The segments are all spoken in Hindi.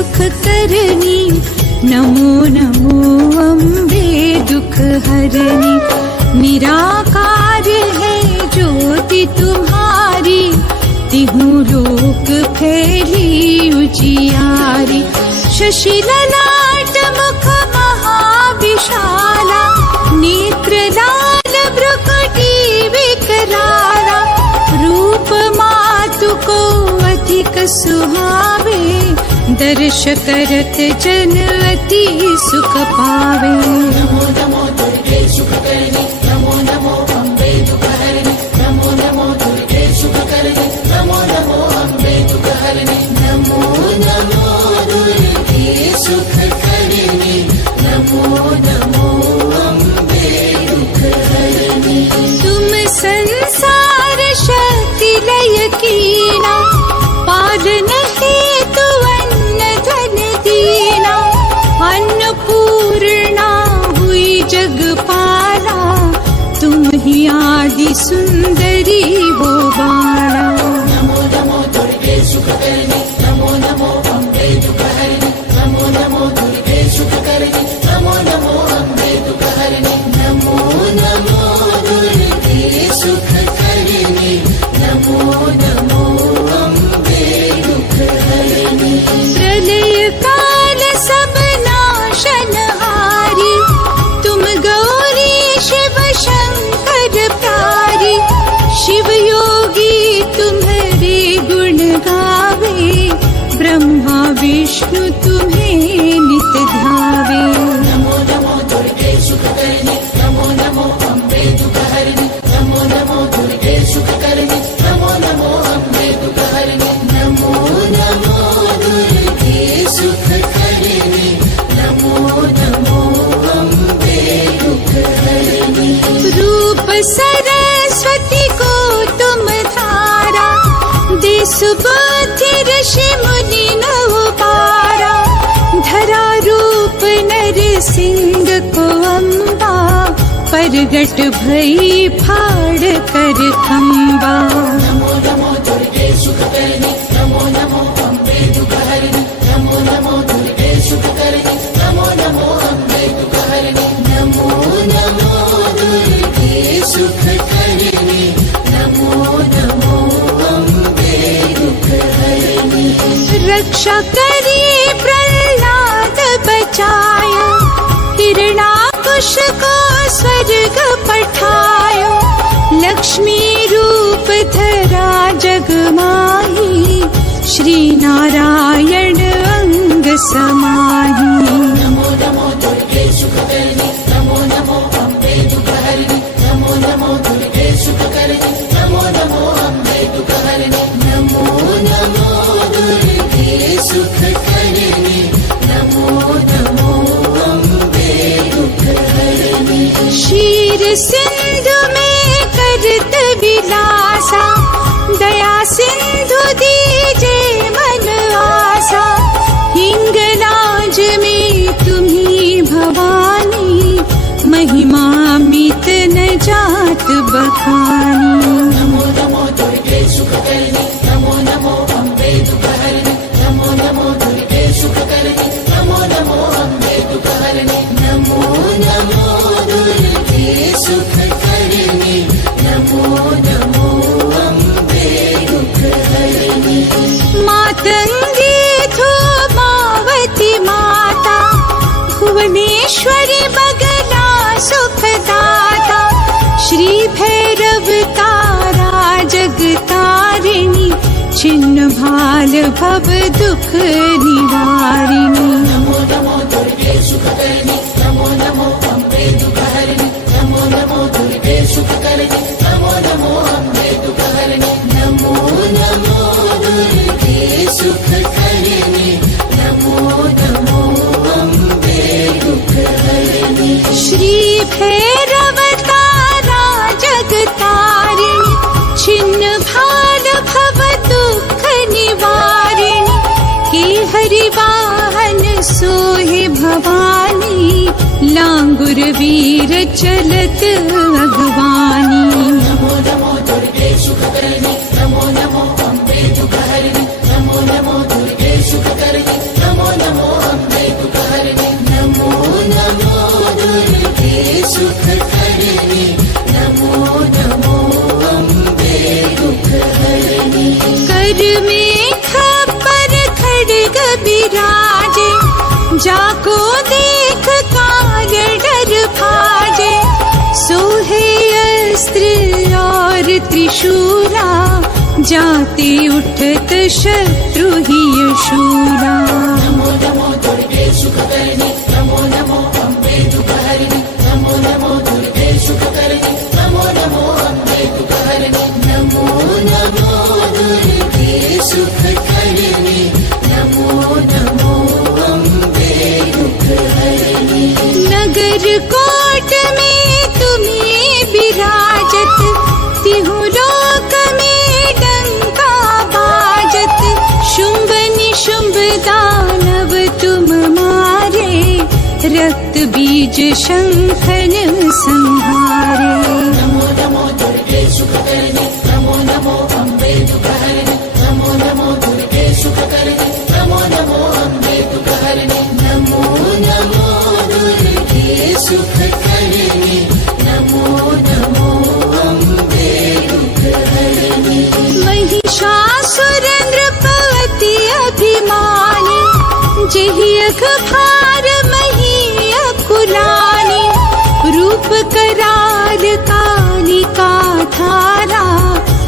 सुख करनी। नमो नमो अम्बे दुख हरनी। निराकार है ज्योति तुम्हारी, तिहु लोक फैली उजियारी। शशि ललाट मुख महाविशाला, नेत्र लाल भ्रुकुटी विकराला। रूप मातु को अधिक सुहावे, दर्श करत जन अति सुख पावे। नमो नमो दुर्गे सुख करनी, नमो नमो अम्बे दुख हरनी। नमो नमो दुर्गे सुख करनी, नमो नमो अम्बे दुख हरनी। नमो नमो दुर्गे सुख करनी, नमो नमो अम्बे दुख हरनी। तुम संसार शक्ति लय कीना, पालन हेतु अन्न धन दीना। अन्नपूर्णा हुई जगपाला, तुम ही आदि सुंदरी हो बाला। नमो नमो दुर्गे सुख करनी, नमो नमो अम्बे दुख हरनी। नमो नमो दुर्गे सुख करनी, नमो नमो अम्बे दुख हरनी। नमो नमो दुर्गे सुख करनी, नमो नमो अम्बे दुख हरनी। प्रलय काल सब नाशनहारी, तुम गौरी शिव शंकर प्यारी। शिव योगी तुम्हारे गुण गावे, ब्रह्मा विष्णु तुम्हें नित ध्यावे। नमो नमो दुर्गे सुख करनी, नमो नमो अम्बे दुख हरनी। नमो नमो दुर्गे सुख करनी, नमो नमो अम्बे दुख हरनी। नमो नमो दुर्गे सुख करनी, नमो नमो अम्बे दुख हरनी। रूप सरस्वती को तुम धारा, दे सुबुद्धि ऋषि मुनि नव पारा। धरा रूप नर सिंह को अम्बा, परगट भई फाड़ कर खम्बा। नमो नमो दुर्गे सुख करनी, नमो नमो अम्बे दुख हरनी। नमो नमो दुर्गे सुख करनी, नमो नमो अम्बे दुख हरनी। नमो नमो दुर्गे सुख करनी, नमो नमो अम्बे दुख हरनी। रक्षा करी प्रहलाद बचाया, हिरणाकुश को स्वर्ग पठायो। लक्ष्मी रूप धरा जग माही, श्री नारायण अंग समाही। नमो नमो दुर्गे सुख करनी, नमो नमो अम्बे दुख हरनी। नमो नमो दुर्गे सुख करनी, नमो नमो अम्बे दुख हरनी। नमो नमो दुर्गे सुख करनी, नमो नमो अम्बे दुख हरनी। क्षीर सिंधु में करत विलासा, दया सिंधु दीजे मन आसा। हिंगलाज में तुम्ही भवानी, महिमा मित न जात बखानी। नमो नमो दुर्गे सुख करनी, नमो नमो अम्बे दुख हरनी। नमो नमो दुर्गे सुख करनी, नमो नमो अम्बे दुख हरनी। नमो नमो दुर्गे सुख करनी, नमो नमो अम्बे दुख हरनी। मातंगी थो मावती माता, भुवनेश्वरी बगला सुखदाता। श्री भैरव तारा जगतारिणी, छिन्न भाल भव दुख निवारिणी। नमो नमो दुर्गे सुख करनी, नमो नमो अम्बे दुख हरनी। नमो नमो दुर्गे सुख करनी, नमो नमो अम्बे दुख हरनी। नमो नमो दुर्गे सुख करनी, नमो नमो अम्बे दुख हरनी। श्री भैरव तारा जगतारिणी, छिन्न भाल भव दुख निवारिणी। के हरि वाहन सोहे भवानी, लांगुर वीर चलत अगवानी। नमो नमो दुर्गे सुख करनी, नमो नमो अम्बे दुख हरनी। नमो नमो दुर्गे सुख करनी, नमो कर में खपर खड्ग बिराजे, जाको देख काल डर भाजे। सोहे अस्त्र और त्रिशूला, जाते उठत शत्रु ही शूरा। नमो नमो दुर्गे सुखकर्णी, नमो नमो अम्बे दुःखहरिणि, नमो नमो दुर्गे सुखकर्णी, नमो नमो अम्बे दुःखहरिणि। नमो नमो दुर्गे सुखकर्णी, नमो नमो अम्बे दुःखहरिणि। नगर कोट में तुम्हें विराजत, तिहु लोक में डंका बाजत। शुंभ निशुंभ दानव तुम मारे, रक्त बीज शंखन संहारे। नमो नमो दुर्गे सुखकर्णी, नमो नमो अम्बे दुःखहरिणि, नमो नमो दुर्गे सुखकर्णी, नमो नमो अम्बे दुःखहरिणि। नमो नमो दुर्गे सुखकर्णी, नमो नमो अम्बे दुःखहरिणि। महिषासुर नृपति अभिमानी, जेहि अघभार मही अकुलानी। रूप कराल कालिका धारा,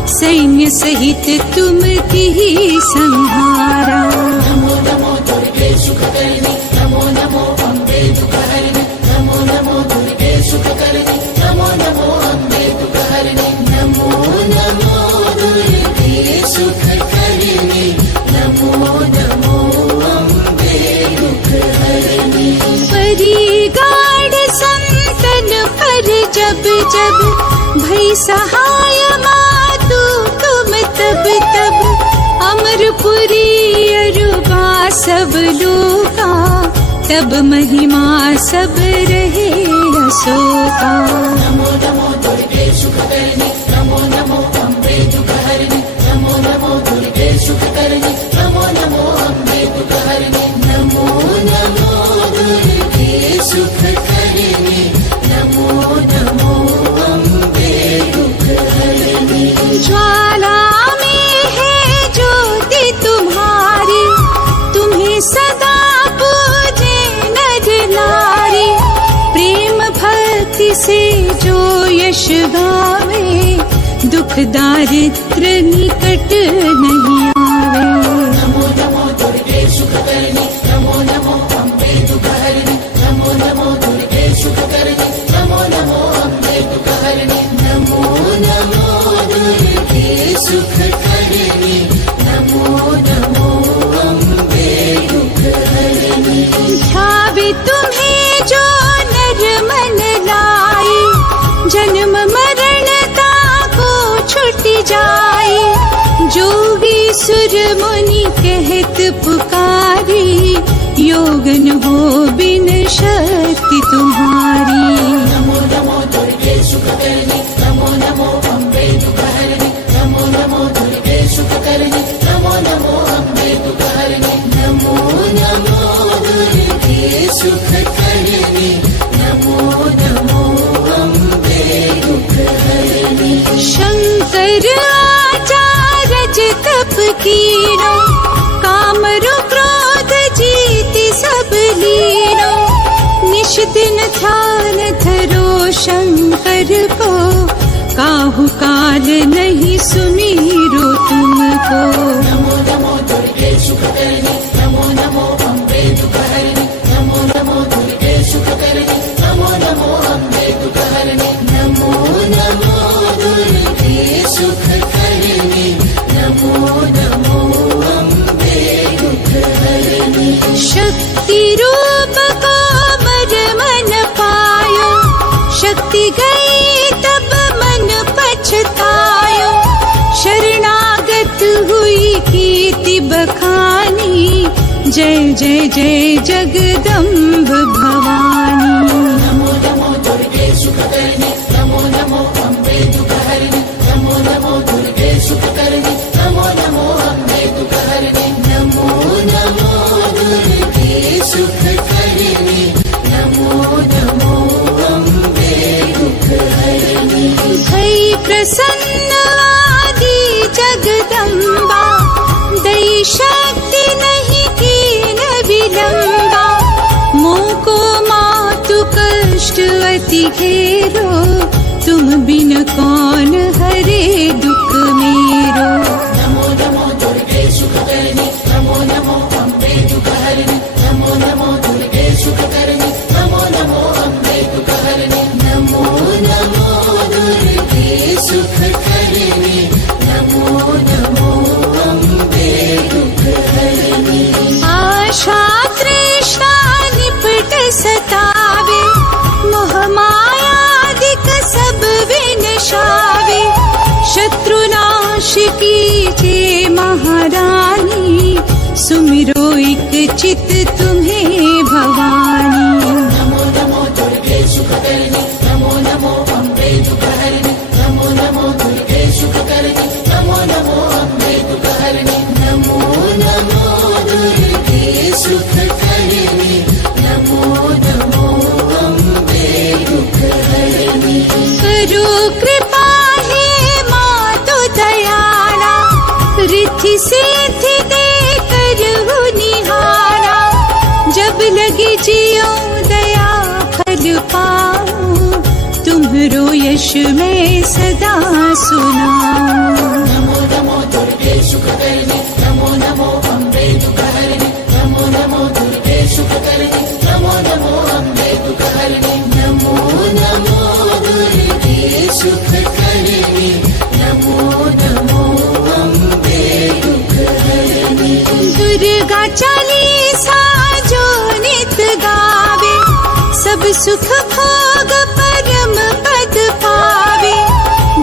सैन्य सहित तुम तिहि संहारा। नमो नमो दुर्गे सुखकर्णी, नमो नमो अम्बे दुःखहरिणि, नमो नमो दुर्गे सुखकर्णी, नमो नमो अम्बे दुःखहरिणि। नमो नमो दुर्गे सुखकर्णी, नमो नमो अम्बे दुःखहरिणि। परी गाढ़ संतन पर जब जब, भई सहाय मातु तुम तब तब। अमरपुरी अरुबा सब लोका, तब महिमा सब रहे अशोका। नमो नमो दुर्गे सुखकर्णी, नमो नमो अम्बे दुःखहरिणि, नमो नमो दुर्गे सुखकर्णी, नमो नमो अम्बे दुःखहरिणि। नमो नमो दुर्गे सुखकर्णी, नमो नमो अम्बे दुःखहरिणि। ज्वाला में है ज्योति तुम्हारी, तुम्हें सदा पूजे नर नारी। प्रेम भक्ति से जो यश गावे, दुख दारिद्र निकट नहीं आवे। नमो नमो दुर्गे सुखकर्णी, नमो नमो अम्बे दुःखहरिणि, नमो नमो दुर्गे सुखकर्णी, नमो नमो अम्बे दुःखहरिणि। नमो नमो दुर्गे सुखकर्णी, नमो नमो अम्बे दुःखहरिणि। ध्यावे तुम्हें जो नर मन लाए, जन्म मरण ताको छुट जाए। जोगी सुर मुनि कहत पुकारी, योगन हो बिन शक्ति तुम्हारी। नमो नमो दुर्गे सुखकर्णी, नमो नमो अम्बे दुःखहरिणि, नमो नमो दुर्गे सुखकर्णी, नमो नमो अम्बे दुःखहरिणि। नमो नमो दुर्गे सुखकर्णी, नमो नमो अम्बे दुःखहरिणि। शंकर आचार्य तप कीनो, काम रो क्रोध जीति सब लीनो। निश दिन ध्यान धरो शंकर को, काहू काल नहीं सुमीरो तुमको। नमो नमो दुर्गे सुखकर्णी, नमो नमो अम्बे दुःखहरिणि, नमो नमो दुर्गे सुखकर्णी, नमो नमो अम्बे दुःखहरिणि। नमो नमो दुर्गे सुखकर्णी, नमो नमो अम्बे दुःखहरिणि। शक्ति रूप को मर मन पायो, शक्ति गई तब मन पछतायो। शरणागत हुई कीर्ति बखानी, जय जय जय जगदम्ब भवानी। नमो नमो दुर्गे सुखकर्णी, नमो नमो अम्बे दुःखहरिणि, नमो नमो दुर्गे सुखकर्णी, नमो नमो अम्बे दुःखहरिणि। नमो नमो दुर्गे सुखकर्णी, नमो नमो अम्बे दुःखहरिणि। भई प्रसन्न आदि जगदम्बा, विपत्ति घेरो, तुम बिन कौन हरे दुख मेरो। नमो नमो दुर्गे सुखकर्णी, नमो नमो अम्बे दुःखहरिणि, नमो नमो दुर्गे सुखकर्णी, नमो नमो अम्बे दुःखहरिणि, नमो नमो दुर्गे सुखकर्णी, नमो नमो अम्बे दुःखहरिणि। आशा तृष्णा निपट सतावे, मोह मायादिक सब विनशावे। शत्रुनाश कीजे महारानी, सुमिरो एक चित तुम्हें भवानी। नमो नमो दुर्गे सुखकर्णी, नमो नमो अम्बे दुःखहरिणि, नमो नमो दुर्गे सुखकर्णी, नमो नमो अम्बे दुःखहरिणि, नमो नमो दुर्गे सुखकर्णी, नमो नमो अम्बे दुःखहरिणि। करो कृपा हे मातु दयाला, रिद्धि सिद्धि दे करहु निहारा। जब लगे जियो दया फल पाऊं, तुम्हरो यश मैं सदा सुनाऊं। नमो नमो दुर्गे सुखकर्णी, नमो नमो अम्बे दुःखहरिणि, नमो नमो दुर्गे सुखकर्णी, नमो नमो अम्बे दुःखहरिणि, नमो नमो दुर्गे सुखकर्णी, नमो नमो अम्बे दुःखहरिणि। दुर्गा चालीसा जो नित गावे, सब सुख भोग परम पद पावे।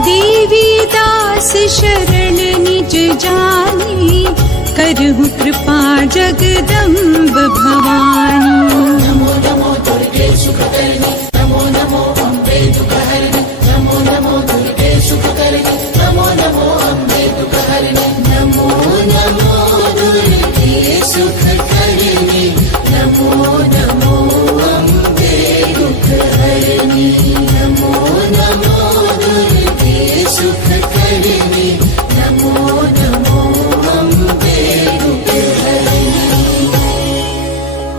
देवी दास शरण निज जानी, करहु कृपा जगदम्ब भवानी। नमो नमो